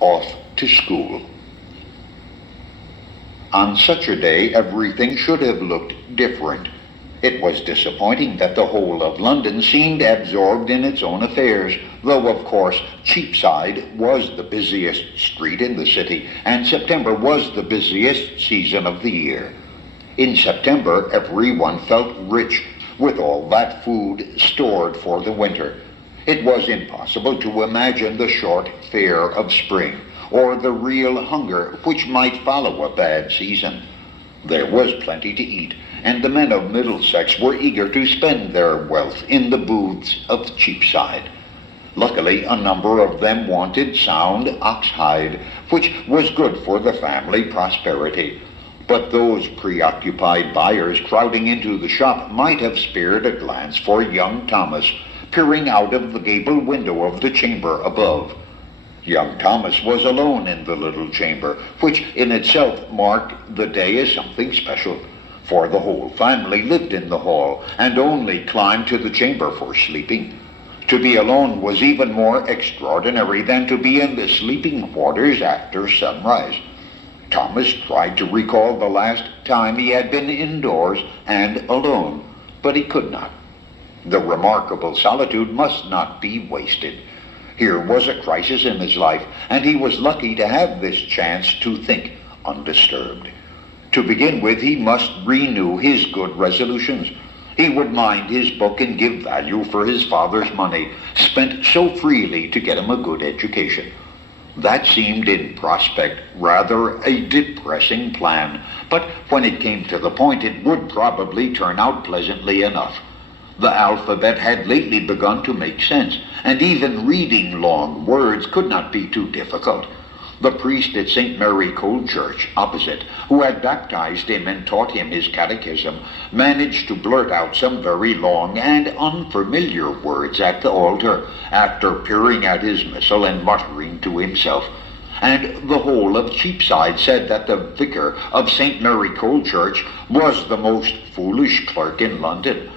off to school. On such a day, everything should have looked different. It was disappointing that the whole of London seemed absorbed in its own affairs, though of course Cheapside was the busiest street in the city, and September was the busiest season of the year. In September, everyone felt rich, with all that food stored for the winter. It was impossible to imagine the short fare of spring, or the real hunger which might follow a bad season. There was plenty to eat, and the men of Middlesex were eager to spend their wealth in the booths of Cheapside. Luckily, a number of them wanted sound ox-hide, which was good for the family prosperity. But those preoccupied buyers crowding into the shop might have spared a glance for young Thomas, peering out of the gable window of the chamber above. Young Thomas was alone in the little chamber, which in itself marked the day as something special, for the whole family lived in the hall and only climbed to the chamber for sleeping. To be alone was even more extraordinary than to be in the sleeping quarters after sunrise. Thomas tried to recall the last time he had been indoors and alone, but he could not. The remarkable solitude must not be wasted. Here was a crisis in his life, and he was lucky to have this chance to think undisturbed. To begin with, he must renew his good resolutions. He would mind his book and give value for his father's money, spent so freely to get him a good education. That seemed in prospect rather a depressing plan, but when it came to the point, it would probably turn out pleasantly enough. The alphabet had lately begun to make sense, and even reading long words could not be too difficult. The priest at St. Mary Colechurch, opposite, who had baptized him and taught him his catechism, managed to blurt out some very long and unfamiliar words at the altar, after peering at his missal and muttering to himself. And the whole of Cheapside said that the vicar of St. Mary Colechurch was the most foolish clerk in London,